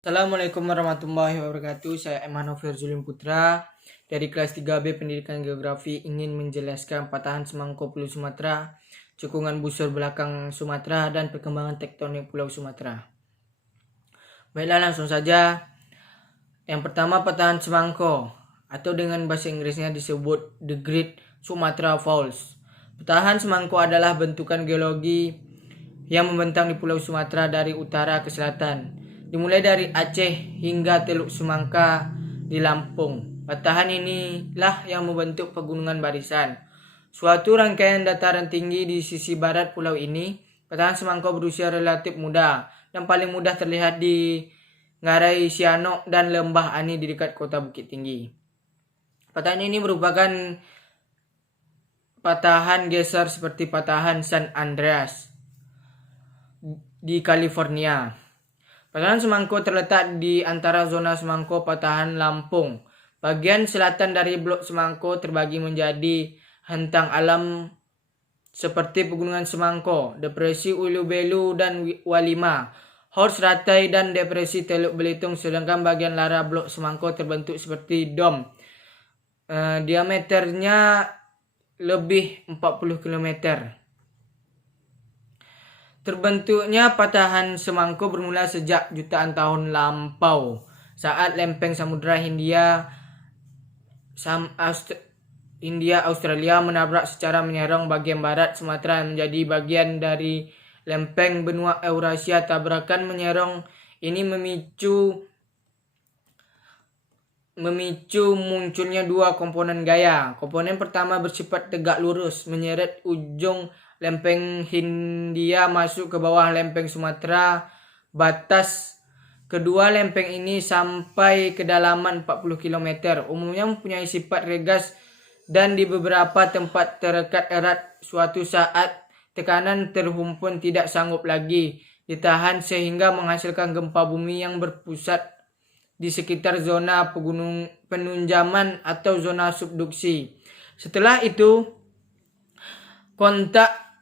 Assalamualaikum warahmatullahi wabarakatuh. Saya Emanofir Zulim Putra dari kelas 3B Pendidikan Geografi ingin menjelaskan patahan semangko Pulau Sumatera, cekungan busur belakang Sumatera, dan perkembangan tektonik Pulau Sumatera. Baiklah, langsung saja. Yang pertama, patahan semangko atau dengan bahasa Inggrisnya disebut The Great Sumatra Faults. Patahan semangko adalah bentukan geologi yang membentang di Pulau Sumatera dari utara ke selatan, dimulai dari Aceh hingga Teluk Semangka di Lampung. Patahan inilah yang membentuk pegunungan barisan, suatu rangkaian dataran tinggi di sisi barat pulau ini. Patahan semangko berusia relatif muda dan paling mudah terlihat di Ngarai Sianok dan Lembah Ani di dekat kota Bukit Tinggi. Patahan ini merupakan patahan geser seperti patahan San Andreas di California. Patahan semangko terletak di antara zona semangko patahan Lampung. Bagian selatan dari blok semangko terbagi menjadi hentang alam seperti pegunungan semangko, depresi Ulu Belu dan Walima, Horse Ratai dan depresi Teluk Belitung, sedangkan bagian lara blok semangko terbentuk seperti dom. Diameternya lebih 40 km. Terbentuknya patahan semangko bermula sejak jutaan tahun lampau, saat lempeng Samudra Hindia Australia menabrak secara menyerang bagian barat Sumatera menjadi bagian dari lempeng benua Eurasia. Tabrakan menyerang ini memicu munculnya dua komponen gaya. Komponen pertama bersifat tegak lurus, menyeret ujung lempeng Hindia masuk ke bawah lempeng Sumatera. Batas kedua lempeng ini sampai kedalaman 40 km. Umumnya mempunyai sifat regas dan di beberapa tempat terekat erat. Suatu saat tekanan terhimpun tidak sanggup lagi ditahan sehingga menghasilkan gempa bumi yang berpusat di sekitar zona penunjaman atau zona subduksi. Setelah itu, kontak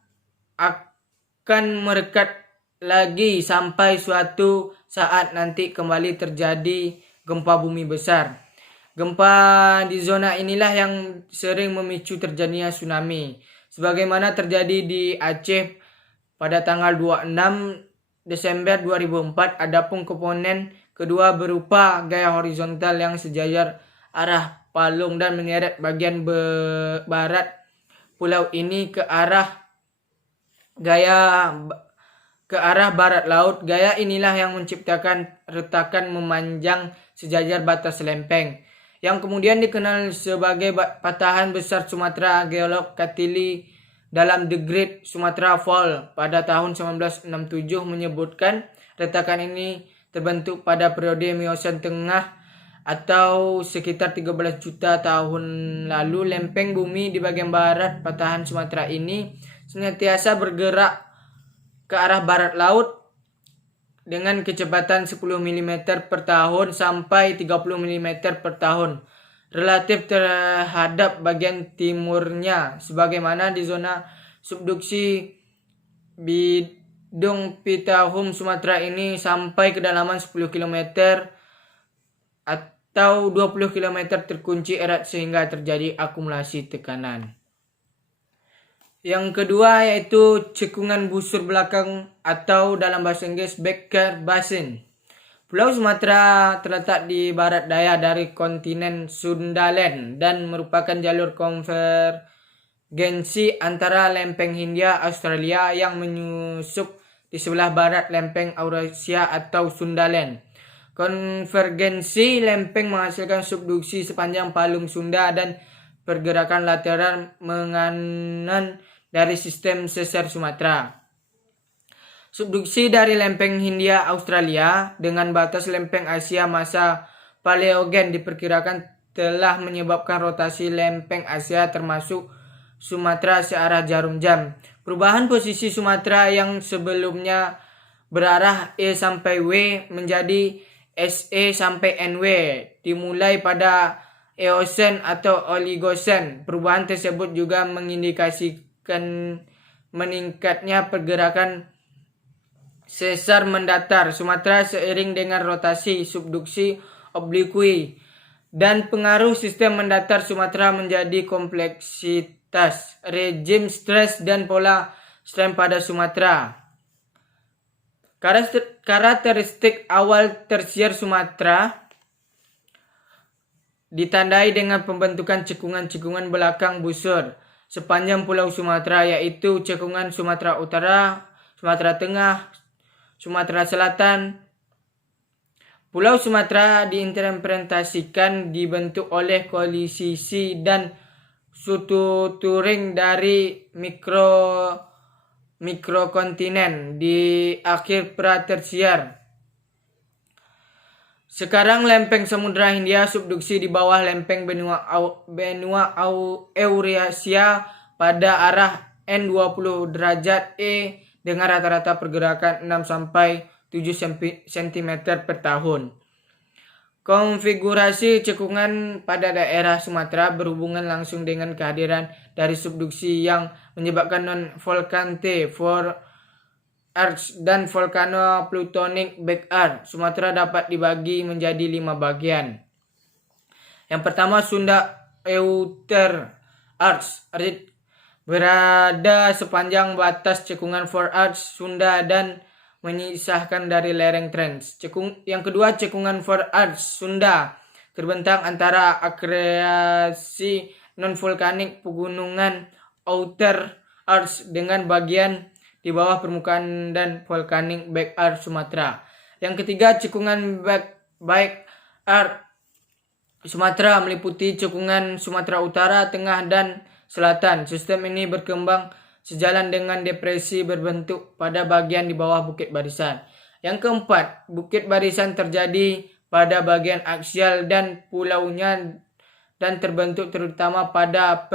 akan merekat lagi sampai suatu saat nanti kembali terjadi gempa bumi besar. Gempa di zona inilah yang sering memicu terjadinya tsunami, sebagaimana terjadi di Aceh pada tanggal 26 Desember 2004. Adapun komponen kedua berupa gaya horizontal yang sejajar arah palung dan menyeret bagian barat pulau ini ke arah barat laut. Gaya inilah yang menciptakan retakan memanjang sejajar batas lempeng, yang kemudian dikenal sebagai patahan besar Sumatera. Geolog Katili dalam The Great Sumatra Fault pada tahun 1967 menyebutkan retakan ini terbentuk pada periode Miosen Tengah atau sekitar 13 juta tahun lalu. Lempeng bumi di bagian barat patahan Sumatera ini senantiasa bergerak ke arah barat laut dengan kecepatan 10 mm per tahun sampai 30 mm per tahun relatif terhadap bagian timurnya, sebagaimana di zona subduksi Bidung Pitahum Sumatera ini sampai kedalaman 10 km atau 20 km terkunci erat sehingga terjadi akumulasi tekanan. Yang kedua yaitu cekungan busur belakang atau dalam bahasa Inggris Becker Basin. Pulau Sumatera terletak di barat daya dari kontinen Sundaland dan merupakan jalur konvergensi antara lempeng Hindia Australia yang menyusup di sebelah barat lempeng Eurasia atau Sundaland. Konvergensi lempeng menghasilkan subduksi sepanjang palung Sunda dan pergerakan lateral menganan dari sistem sesar Sumatera. Subduksi dari lempeng Hindia Australia dengan batas lempeng Asia masa Paleogen diperkirakan telah menyebabkan rotasi lempeng Asia termasuk Sumatera searah jarum jam. Perubahan posisi Sumatera yang sebelumnya berarah E sampai W menjadi SE sampai NW dimulai pada Eosen atau Oligosen. Perubahan tersebut juga mengindikasikan meningkatnya pergerakan sesar mendatar Sumatera seiring dengan rotasi, subduksi, oblikui, dan pengaruh sistem mendatar Sumatera menjadi kompleksitas, rejim stres dan pola strain pada Sumatera. Karakteristik awal tersier Sumatera ditandai dengan pembentukan cekungan-cekungan belakang busur sepanjang pulau Sumatera, yaitu cekungan Sumatera Utara, Sumatera Tengah, Sumatera Selatan. Pulau Sumatera diinterpretasikan dibentuk oleh koalisisi dan sututuring dari mikrokontinen di akhir pratersier. Sekarang lempeng Samudra Hindia subduksi di bawah lempeng benua Eurasia pada arah N20 derajat E dengan rata-rata pergerakan 6 sampai 7 cm per tahun. Konfigurasi cekungan pada daerah Sumatera berhubungan langsung dengan kehadiran dari subduksi yang menyebabkan non-volcanic arch dan volcano plutonic back arch. Sumatera dapat dibagi menjadi 5 bagian. Yang pertama, Sunda Outer Arch berada sepanjang batas cekungan forearch Sunda dan menyisahkan dari lereng Trans. Yang kedua, cekungan forearch Sunda terbentang antara akreasi non-vulkanik pegunungan Outer Arch dengan bagian di bawah permukaan dan volcanic back arch Sumatera. Yang ketiga, cekungan back arch Sumatera meliputi cekungan Sumatera Utara, Tengah, dan Selatan. Sistem ini berkembang sejalan dengan depresi berbentuk pada bagian di bawah Bukit Barisan. Yang keempat, Bukit Barisan terjadi pada bagian aksial dan pulaunya dan terbentuk terutama pada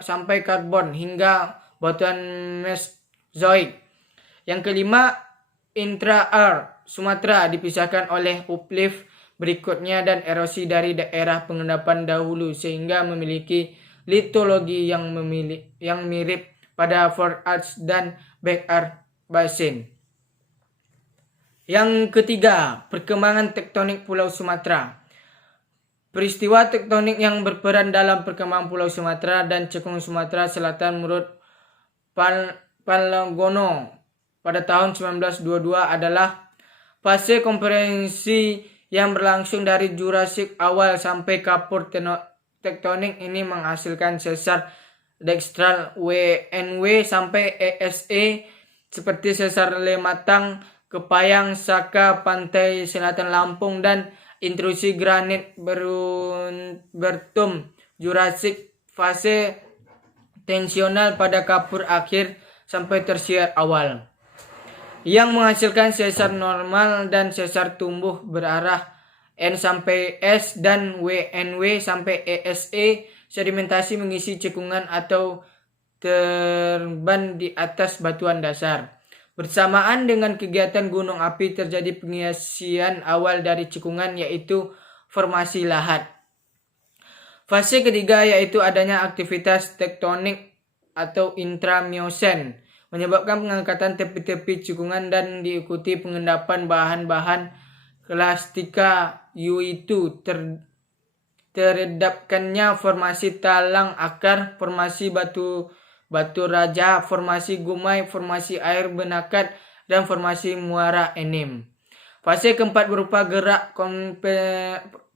sampai karbon hingga batuan Mesozoik. Yang kelima, intra-arc Sumatera dipisahkan oleh uplift berikutnya dan erosi dari daerah pengendapan dahulu sehingga memiliki litologi yang mirip pada forearch dan back arch basin. Yang ketiga, perkembangan tektonik Pulau Sumatera. Peristiwa tektonik yang berperan dalam perkembangan Pulau Sumatera dan cekungan Sumatera Selatan menurut Palagono pada tahun 1922 adalah fase kompresi yang berlangsung dari Jurassic awal sampai kapur tektonik. Ini menghasilkan sesar dekstral WNW sampai ESE seperti sesar Lematang, Kepayang, Saka, Pantai Selatan Lampung, dan intrusi granit bertum Jurassic fase tensional pada kapur akhir sampai tersier awal yang menghasilkan sesar normal dan sesar tumbuh berarah N sampai S dan WNW sampai ESE. Sedimentasi mengisi cekungan atau terban di atas batuan dasar. Bersamaan dengan kegiatan gunung api terjadi pengisian awal dari cekungan, yaitu formasi lahat. Fase ketiga yaitu adanya aktivitas tektonik atau intramiocene menyebabkan pengangkatan tepi-tepi cekungan dan diikuti pengendapan bahan-bahan klastika, yaitu teredapkannya formasi talang akar, formasi batu raja, formasi gumai, formasi air benakat, dan formasi muara enim. Fase keempat berupa gerak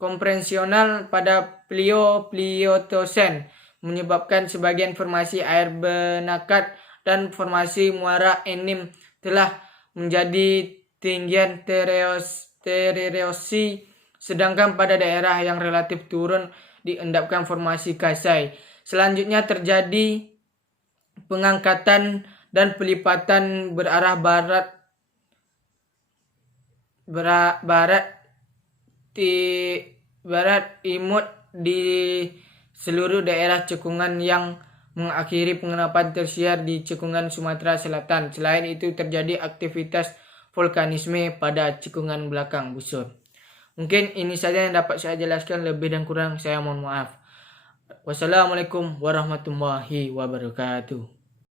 kompresional pada Pleistocene menyebabkan sebagian formasi air benakat dan formasi muara enim telah menjadi tinggian tererosi, sedangkan pada daerah yang relatif turun diendapkan formasi kasai. Selanjutnya terjadi pengangkatan dan pelipatan berarah barat imut di seluruh daerah cekungan yang mengakhiri pengendapan tersier di cekungan Sumatera Selatan. Selain itu terjadi aktivitas vulkanisme pada cekungan belakang busur. Mungkin ini saja yang dapat saya jelaskan, lebih dan kurang saya mohon maaf. Wassalamualaikum warahmatullahi wabarakatuh.